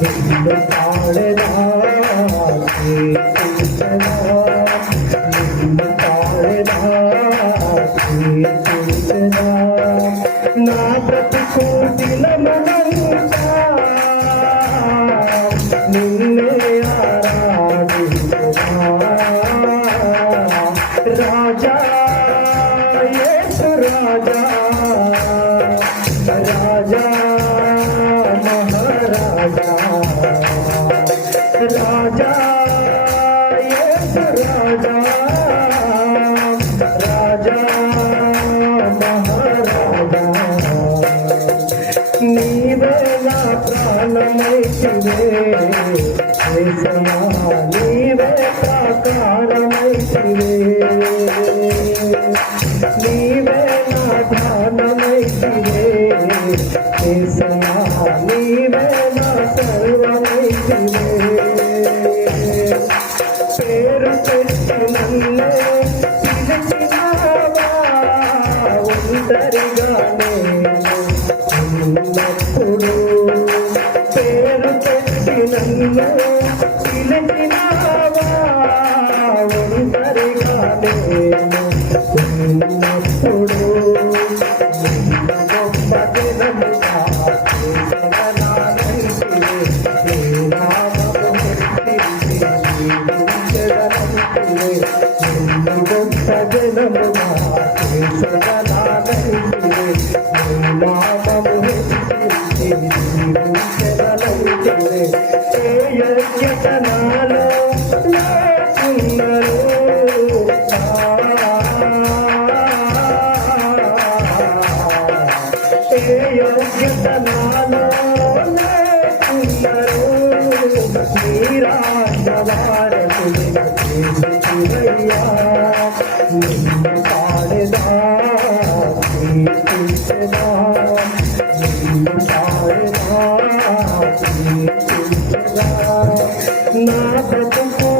నిన్ను పాడదా కీర్తించదా నిన్ను పాడదా కీర్తించదా నా బ్రతుకుదినమంతా నిన్నే ఆరాధించదా రాజా యేసు రాజా రాజా మహారాజా రాజా యేసు రాజా రాజా మహారాజా నీవే నా ప్రాణమైతివే యేసయ్యా నీవే ప్రాకారమైతివే నీవే నా ధ్యానమైతివే యేసయ్యా నీవే నా సర్వమైతివే పేరు పెట్టి నన్నే పిలిచినావా ఒంటరిగానే ఉన్నప్పుడు పేరు పెట్టి నన్నే పిలిచినావా ఒంటరిగానే ఉన్నప్పుడు గొప్ప దినముగా గొప్ప జనముగా నామము ఏ యోగ్యత నాలో లేకున్నను ఏ యోగ్యత నాలో లేకున్నను నీరాజవారకుడిగా చేసుకువయ్యా నిన్ను పాడదా కీర్తించదా నిన్ను పాడదా కీర్తించదా నా బ్రతుకు